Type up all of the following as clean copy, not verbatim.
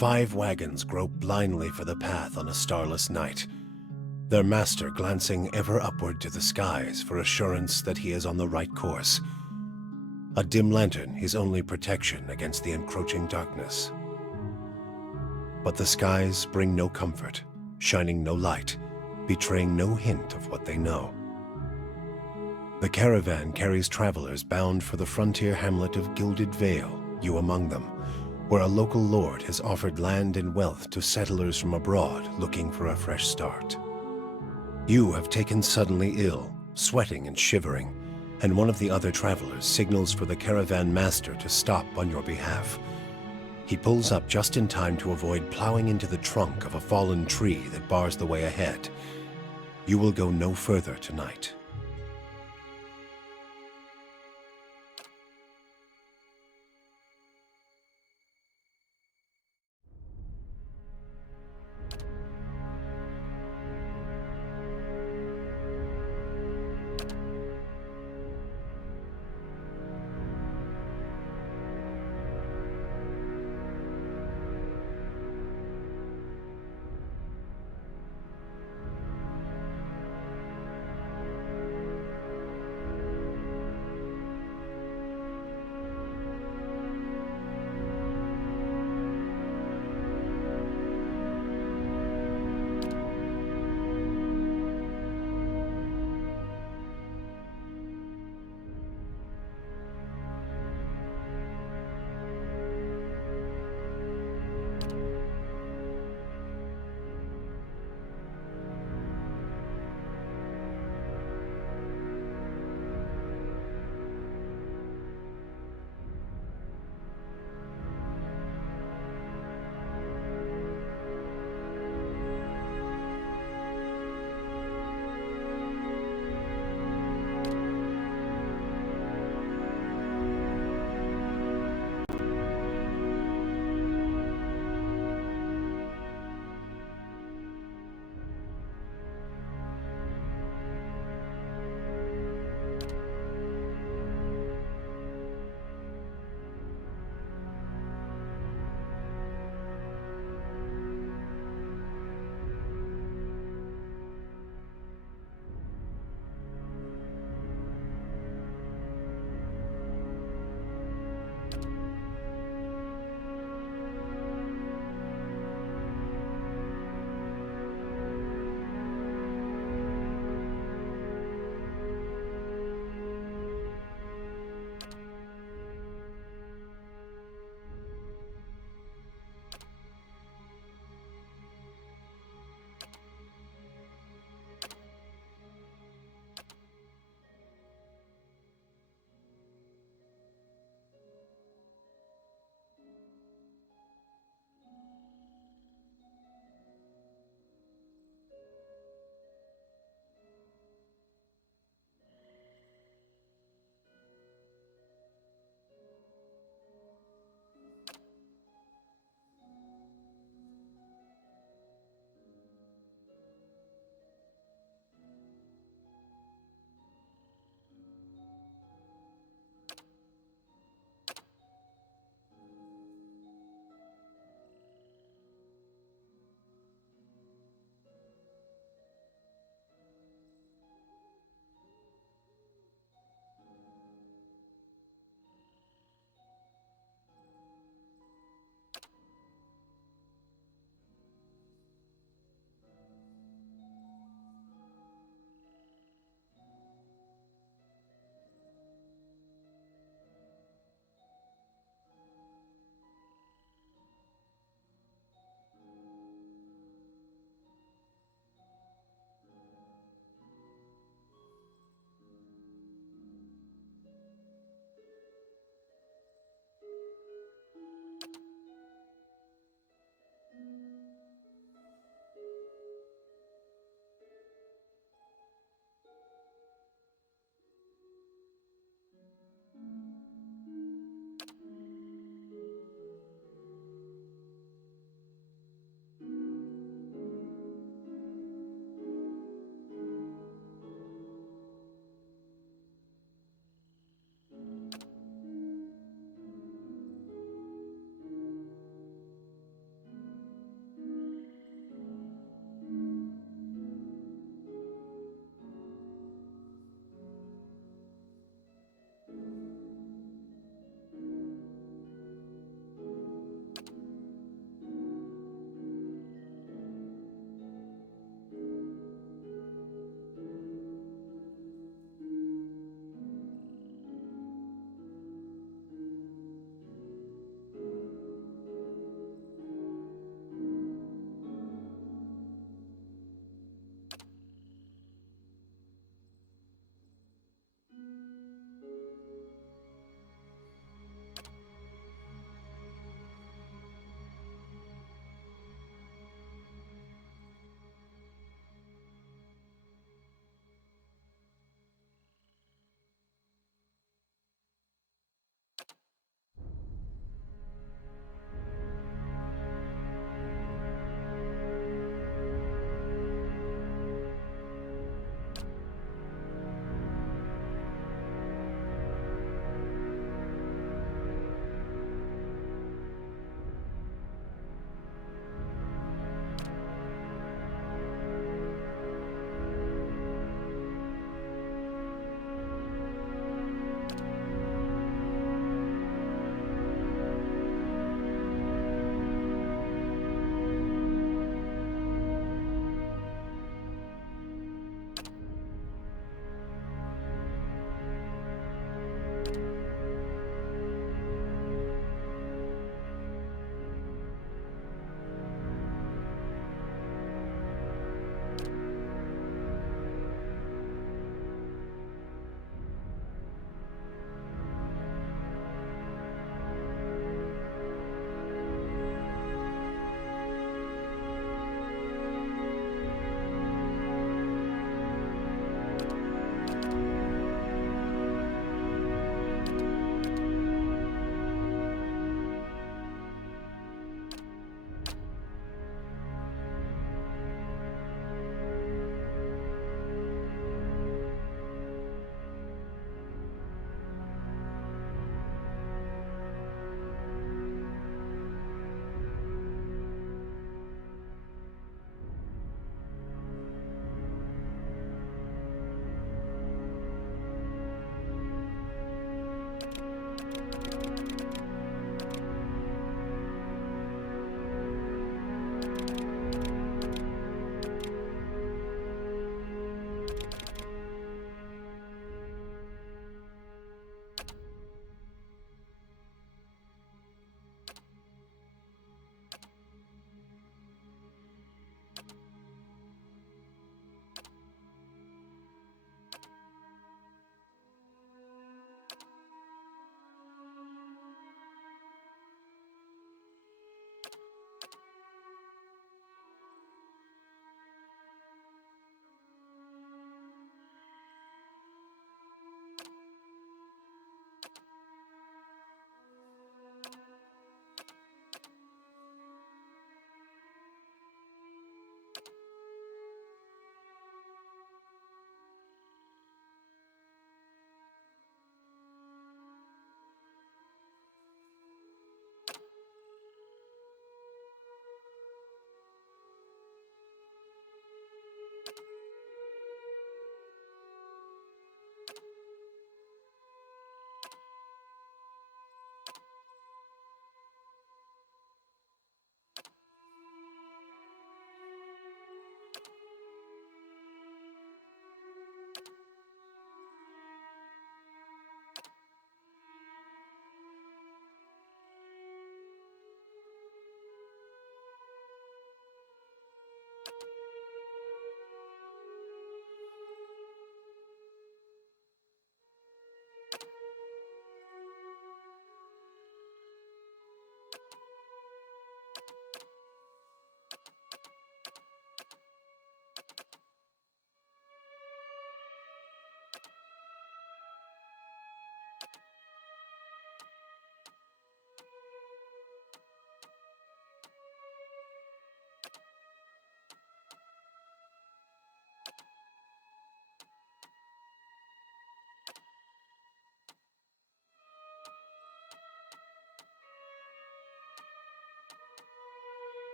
5 wagons grope blindly for the path on a starless night, their master glancing ever upward to the skies for assurance that he is on the right course. A dim lantern his only protection against the encroaching darkness. But the skies bring no comfort, shining no light, betraying no hint of what they know. The caravan carries travelers bound for the frontier hamlet of Gilded Vale, you among them, where a local lord has offered land and wealth to settlers from abroad looking for a fresh start. You have taken suddenly ill, sweating and shivering, and one of the other travelers signals for the caravan master to stop on your behalf. He pulls up just in time to avoid plowing into the trunk of a fallen tree that bars the way ahead. You will go no further tonight.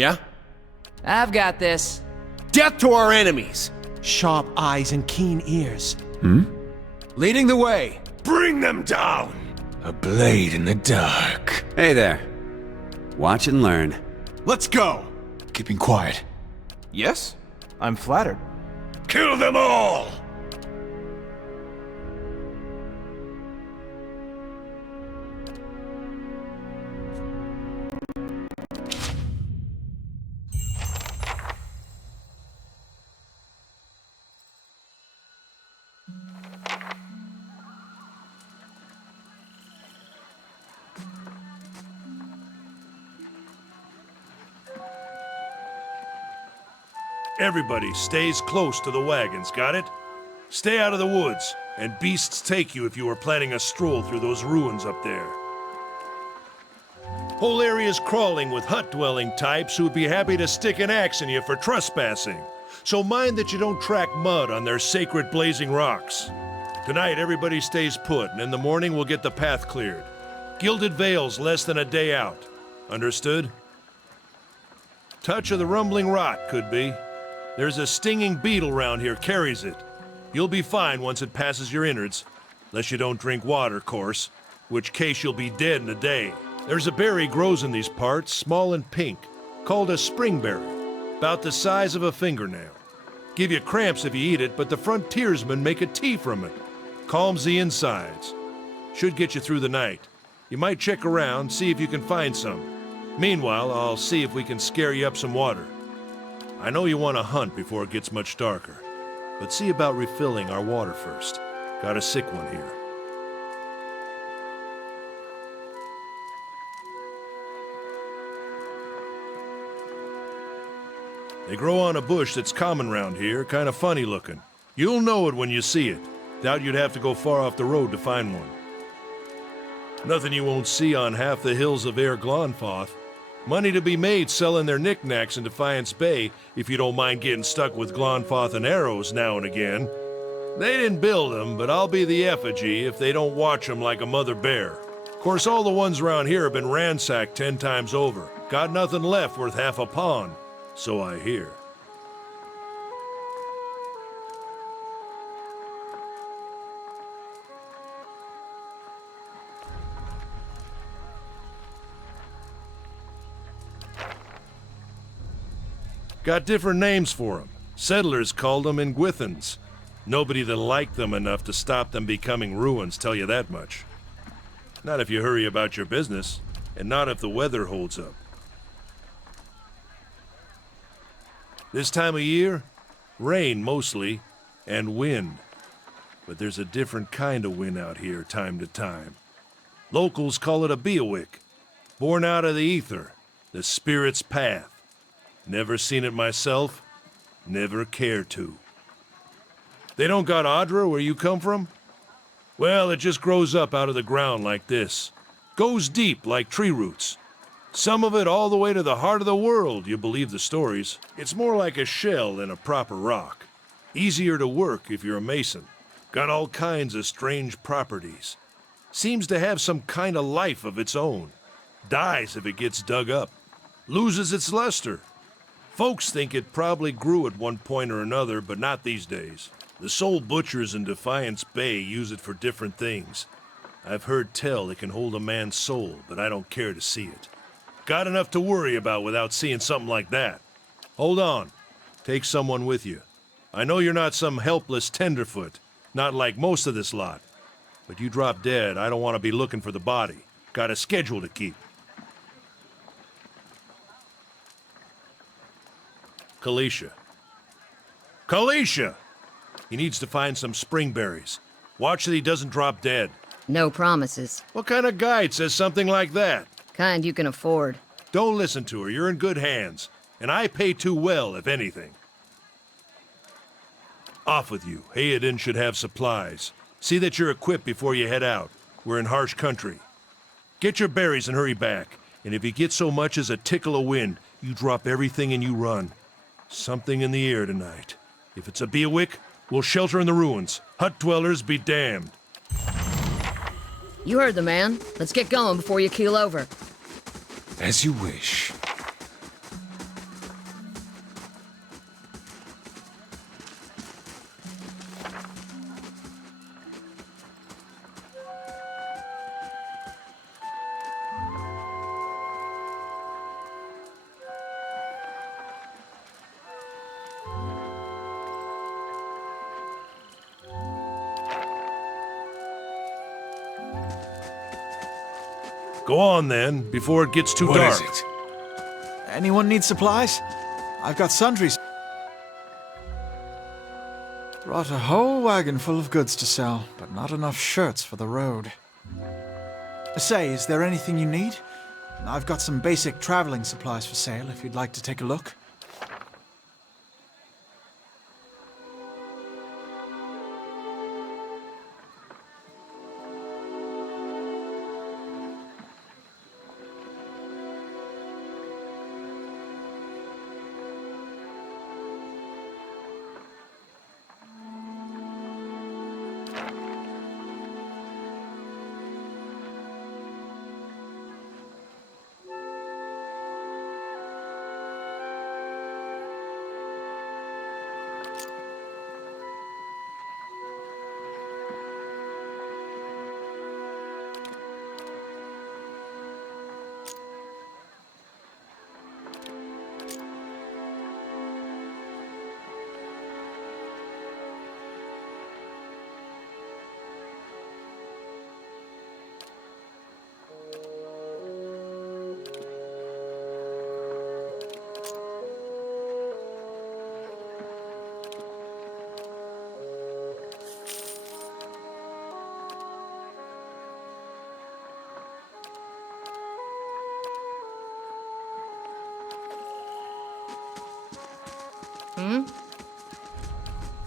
Yeah? I've got this. Death to our enemies! Sharp eyes and keen ears. Leading the way! Bring them down! A blade in the dark. Hey there. Watch and learn. Let's go! Keeping quiet. Yes, I'm flattered. Kill them all! Everybody stays close to the wagons, got it? Stay out of the woods, and beasts take you if you are planning a stroll through those ruins up there. Whole area's crawling with hut-dwelling types who would be happy to stick an axe in you for trespassing. So mind that you don't track mud on their sacred blazing rocks. Tonight, everybody stays put, and in the morning we'll get the path cleared. Gilded Vale's less than a day out. Understood? Touch of the rumbling rot, could be. There's a stinging beetle round here, carries it. You'll be fine once it passes your innards. Unless you don't drink water, course. Which case you'll be dead in a day. There's a berry grows in these parts, small and pink, called a springberry. About the size of a fingernail. Give you cramps if you eat it, but the frontiersmen make a tea from it. Calms the insides. Should get you through the night. You might check around, see if you can find some. Meanwhile, I'll see if we can scare you up some water. I know you want to hunt before it gets much darker, but see about refilling our water first. Got a sick one here. They grow on a bush that's common round here, kind of funny looking. You'll know it when you see it. Doubt you'd have to go far off the road to find one. Nothing you won't see on half the hills of Air Glonfoth. Money to be made selling their knickknacks in Defiance Bay, if you don't mind getting stuck with Glonfoth and arrows now and again. They didn't build them, but I'll be the effigy if they don't watch them like a mother bear. Of course, all the ones around here have been ransacked 10 times over. Got nothing left worth half a pawn, so I hear. Got different names for them. Settlers called them Ingwithans. Nobody that liked them enough to stop them becoming ruins, tell you that much. Not if you hurry about your business, and not if the weather holds up. This time of year, rain mostly, and wind. But there's a different kind of wind out here time to time. Locals call it a Beowick, born out of the ether, the spirit's path. Never seen it myself, never care to. They don't got Adra where you come from? Well, it just grows up out of the ground like this. Goes deep like tree roots. Some of it all the way to the heart of the world, you believe the stories. It's more like a shell than a proper rock. Easier to work if you're a mason. Got all kinds of strange properties. Seems to have some kind of life of its own. Dies if it gets dug up. Loses its luster. Folks think it probably grew at one point or another, but not these days. The soul butchers in Defiance Bay use it for different things. I've heard tell it can hold a man's soul, but I don't care to see it. Got enough to worry about without seeing something like that. Hold on. Take someone with you. I know you're not some helpless tenderfoot, not like most of this lot. But you drop dead, I don't want to be looking for the body. Got a schedule to keep. Kalisha. Kalisha! He needs to find some springberries. Watch that he doesn't drop dead. No promises. What kind of guide says something like that? Kind you can afford. Don't listen to her. You're in good hands. And I pay too well, if anything. Off with you. Hayden should have supplies. See that you're equipped before you head out. We're in harsh country. Get your berries and hurry back. And if you get so much as a tickle of wind, you drop everything and you run. Something in the air tonight. If it's a Beowick, we'll shelter in the ruins. Hut dwellers be damned. You heard the man. Let's get going before you keel over. As you wish. Go on then, before it gets too What dark. is it? Anyone need supplies? I've got sundries. Brought a whole wagon full of goods to sell, but not enough shirts for the road. Say, is there anything you need? I've got some basic traveling supplies for sale if you'd like to take a look.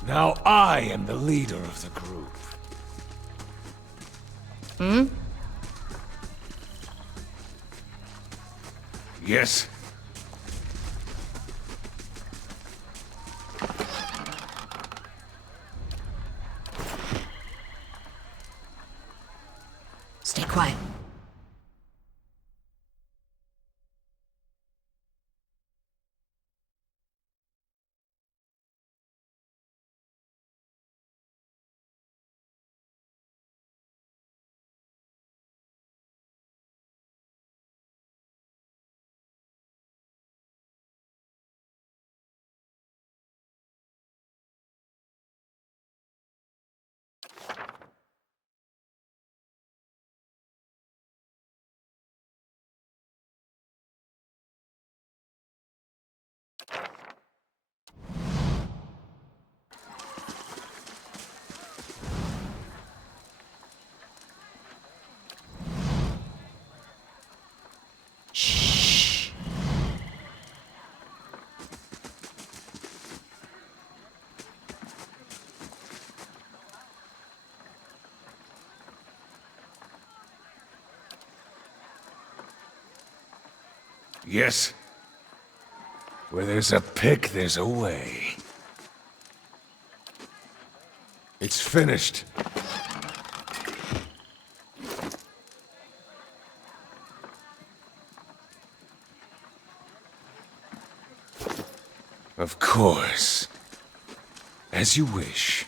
Now I am the leader of the group. Yes? Stay quiet. Yes? Where there's a pick, there's a way. It's finished. Of course. As you wish.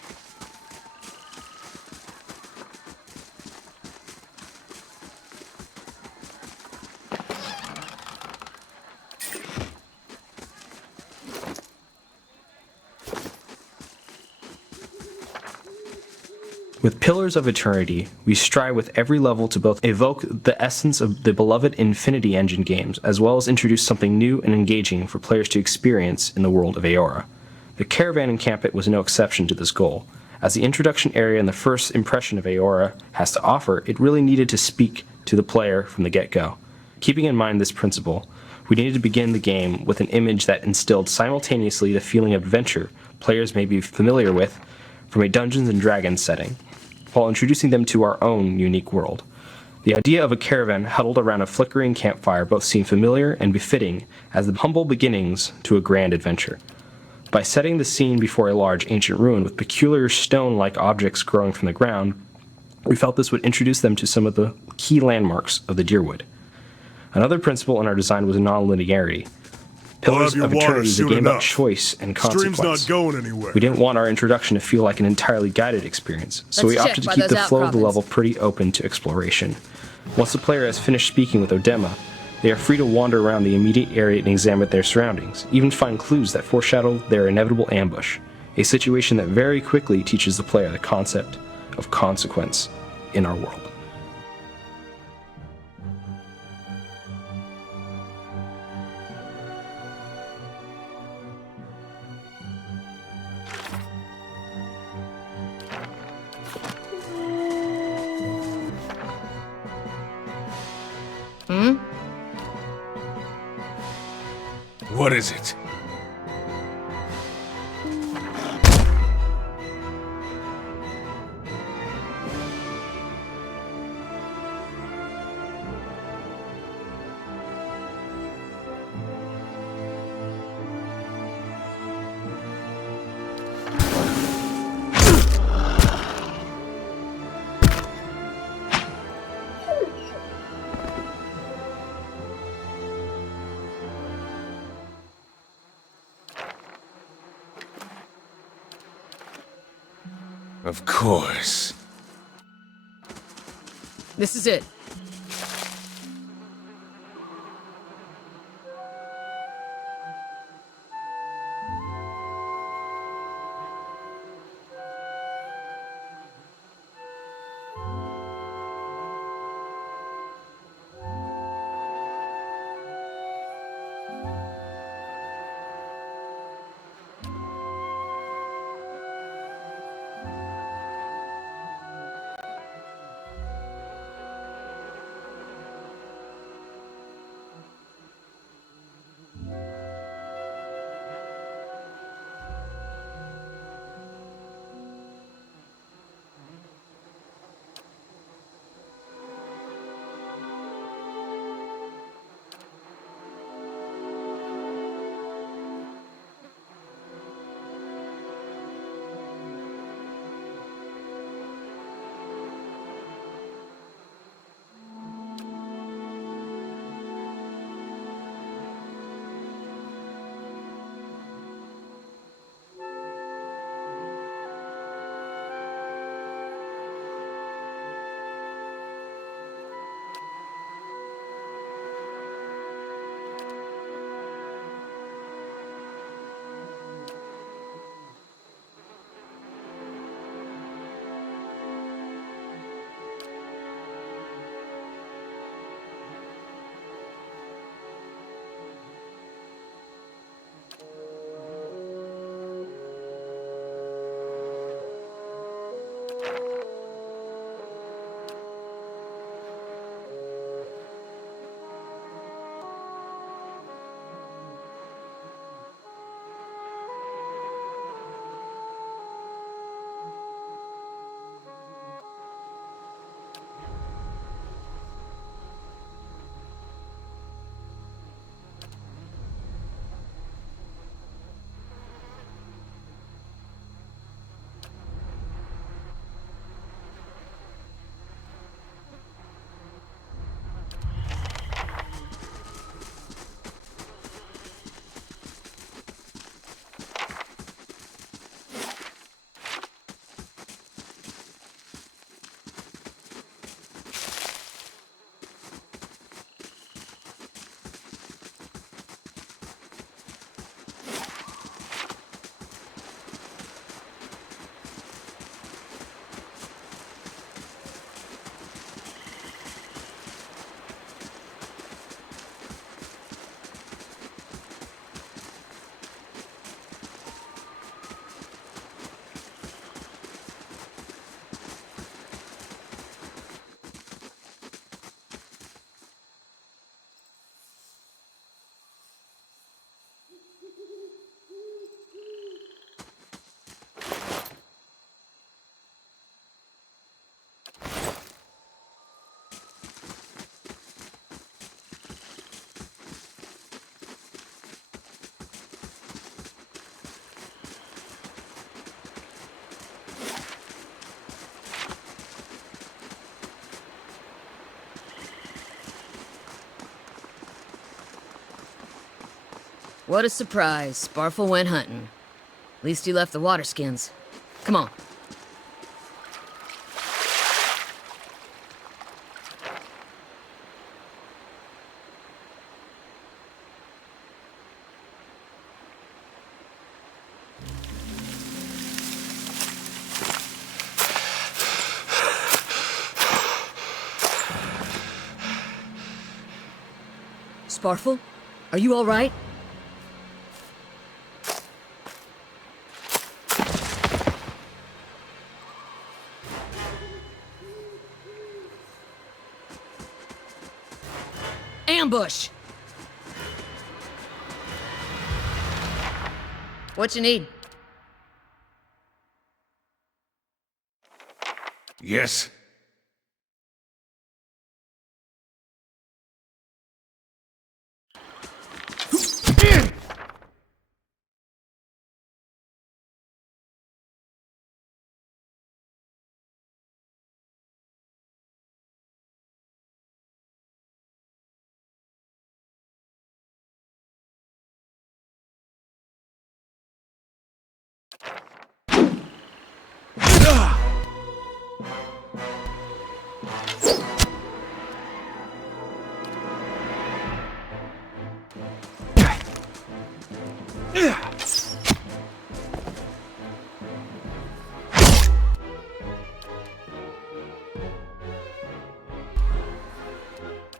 With Pillars of Eternity, we strive with every level to both evoke the essence of the beloved Infinity Engine games, as well as introduce something new and engaging for players to experience in the world of Eora. The Caravan Encampment was no exception to this goal. As the introduction area and the first impression of Eora has to offer, it really needed to speak to the player from the get-go. Keeping in mind this principle, we needed to begin the game with an image that instilled simultaneously the feeling of adventure players may be familiar with from a Dungeons & Dragons setting, while introducing them to our own unique world. The idea of a caravan huddled around a flickering campfire both seemed familiar and befitting as the humble beginnings to a grand adventure. By setting the scene before a large ancient ruin with peculiar stone-like objects growing from the ground, we felt this would introduce them to some of the key landmarks of the Dyrwood. Another principle in our design was non-linearity. Pillars of Eternity is a game about choice and consequence. Stream's not going anywhere. We didn't want our introduction to feel like an entirely guided experience, so we Let's opted to check keep by the those flow of the outcroppings. level pretty open to exploration. Once the player has finished speaking with Odema, they are free to wander around the immediate area and examine their surroundings, even find clues that foreshadow their inevitable ambush, a situation that very quickly teaches the player the concept of consequence in our world. What is it? Of course. This is it. What a surprise. Sparful went hunting. At least he left the water skins. Come on. Sparful? Are you all right? Ambush! What you need? Yes.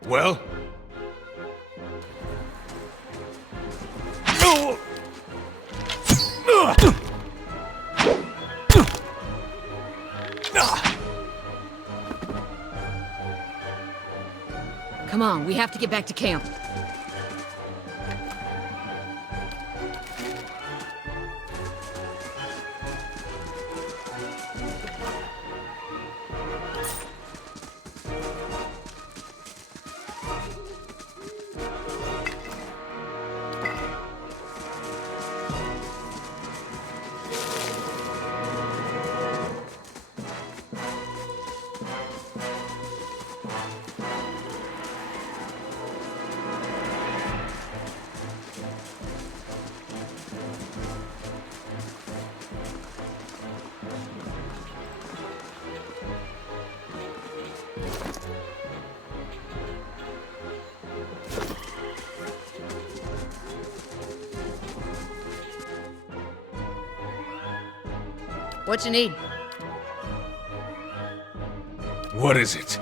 Well? Come on, we have to get back to camp. What you need? What is it?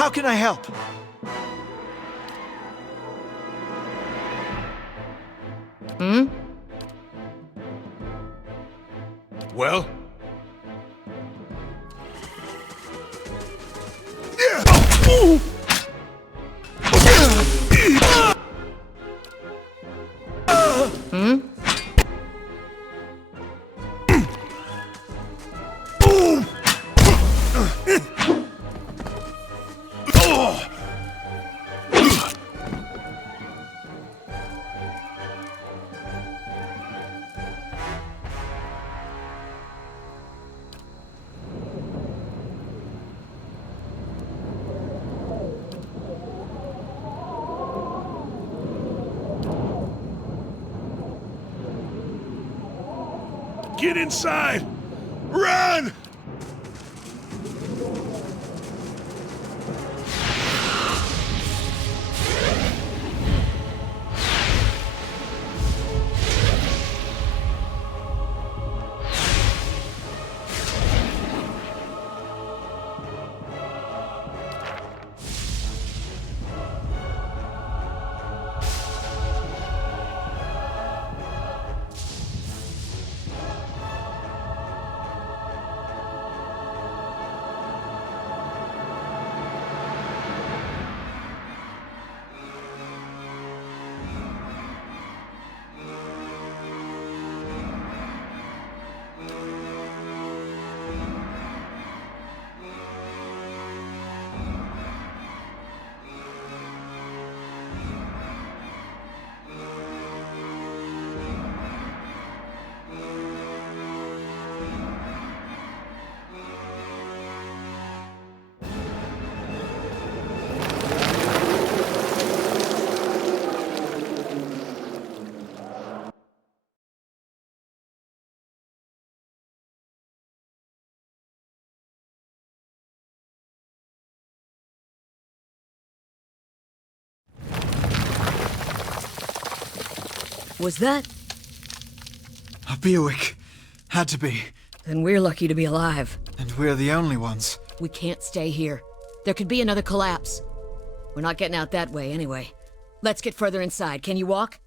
How can I help? Hmm? Well? Get inside! Run! Was that? A Beowick. Had to be. Then we're lucky to be alive. And we're the only ones. We can't stay here. There could be another collapse. We're not getting out that way anyway. Let's get further inside. Can you walk?